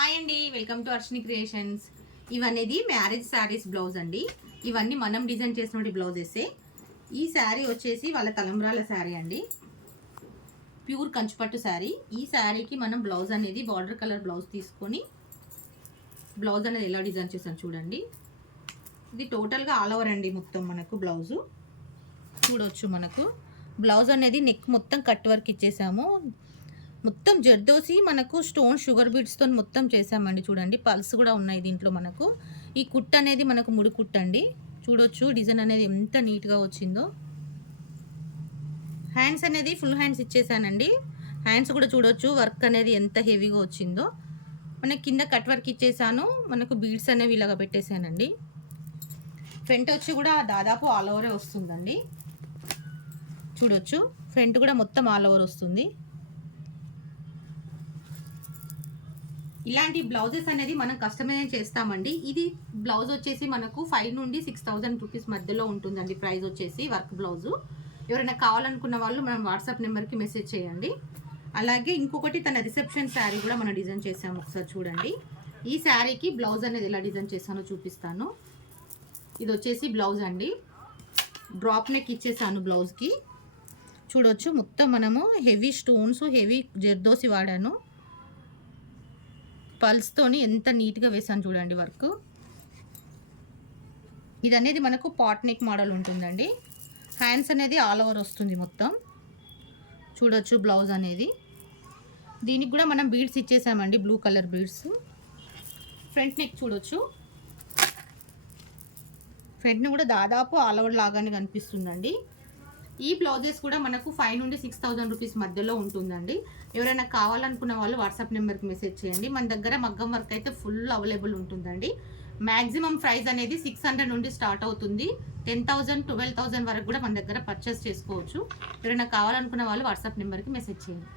Hi అండి, welcome to Arshini creations. ఇవన్నీ marriage saris blouse అండి. ఇవన్నీ మనం డిజైన్ చేసినటువంటి బ్లౌజెసే. ఈ శారీ వచ్చేసి వాళ్ళ తలంబ్రాల శారీ అండి, ప్యూర్ కంచుపట్టు శారీ. ఈ శారీకి మనం బ్లౌజ్ అనేది బార్డర్ కలర్ బ్లౌజ్ తీసుకొని బ్లౌజ్ అనేది ఎలా డిజైన్ చేసాం చూడండి. ఇది టోటల్గా ఆల్ ఓవర్ అండి. మొత్తం మనకు బ్లౌజు చూడవచ్చు. మనకు బ్లౌజ్ అనేది నెక్ మొత్తం కట్ వర్క్ ఇచ్చేసాము. మొత్తం జర్దోసి మనకు స్టోన్ షుగర్ బీడ్స్తో మొత్తం చేసామండి. చూడండి, పల్స్ కూడా ఉన్నాయి దీంట్లో. మనకు ఈ కుట్ అనేది మనకు ముడి కుట్ అండి. చూడొచ్చు డిజైన్ అనేది ఎంత నీట్గా వచ్చిందో. హ్యాండ్స్ అనేది ఫుల్ హ్యాండ్స్ ఇచ్చేసానండి. హ్యాండ్స్ కూడా చూడొచ్చు వర్క్ అనేది ఎంత హెవీగా వచ్చిందో. మనకి కింద కట్ వర్క్ ఇచ్చేసాను. మనకు బీడ్స్ అనేవి ఇలాగ పెట్టేసానండి. ఫ్రంట్ వచ్చి కూడా దాదాపు ఆల్ ఓవరే వస్తుందండి. చూడొచ్చు ఫ్రంట్ కూడా మొత్తం ఆల్ ఓవర్ వస్తుంది. ఇలాంటి బ్లౌజెస్ అనేది మనం కస్టమైజ్ చేస్తామండి. ఇది బ్లౌజ్ వచ్చేసి మనకు 5 నుండి 6,000 రూపీస్ మధ్యలో ఉంటుందండి ప్రైస్ వచ్చేసి. వర్క్ బ్లౌజు ఎవరైనా కావాలనుకున్న వాళ్ళు మనం వాట్సాప్ నెంబర్కి మెసేజ్ చేయండి. అలాగే ఇంకొకటి తన రిసెప్షన్ శారీ కూడా మనం డిజైన్ చేసాము. ఒకసారి చూడండి. ఈ శారీకి బ్లౌజ్ అనేది ఎలా డిజైన్ చేశానో చూపిస్తాను. ఇది వచ్చేసి బ్లౌజ్ అండి. డ్రాప్ నెక్ ఇచ్చేసాను బ్లౌజ్కి. చూడొచ్చు మొత్తం మనము హెవీ స్టోన్స్, హెవీ జర్దోసి వాడాను. పల్స్తోని ఎంత నీట్గా వేసాను చూడండి వర్క్. ఇది అనేది మనకు పాట్ నెక్ మోడల్ ఉంటుందండి. హ్యాండ్స్ అనేది ఆల్ ఓవర్ వస్తుంది మొత్తం. చూడొచ్చు బ్లౌజ్ అనేది. దీనికి కూడా మనం బీడ్స్ ఇచ్చేసామండి, blue colour beads. Front neck చూడొచ్చు. ఫ్రంట్ కూడా దాదాపు ఆల్ ఓవర్ లాగానే కనిపిస్తుందండి. ఈ బ్లౌజెస్ కూడా మనకు 5 నుండి 6,000 రూపీస్ మధ్యలో ఉంటుందండి. ఎవరైనా కావాలనుకున్న వాళ్ళు వాట్సాప్ నెంబర్కి మెసేజ్ చేయండి. మన దగ్గర మగ్గం వర్క్ అయితే ఫుల్ అవైలబుల్ ఉంటుందండి. మ్యాక్సిమం ప్రైస్ అనేది 600 నుండి స్టార్ట్ అవుతుంది. 10,000, 12,000 వరకు కూడా మన దగ్గర పర్చేస్ చేసుకోవచ్చు. ఎవరైనా కావాలనుకున్న వాళ్ళు వాట్సాప్ నెంబర్కి మెసేజ్ చేయండి.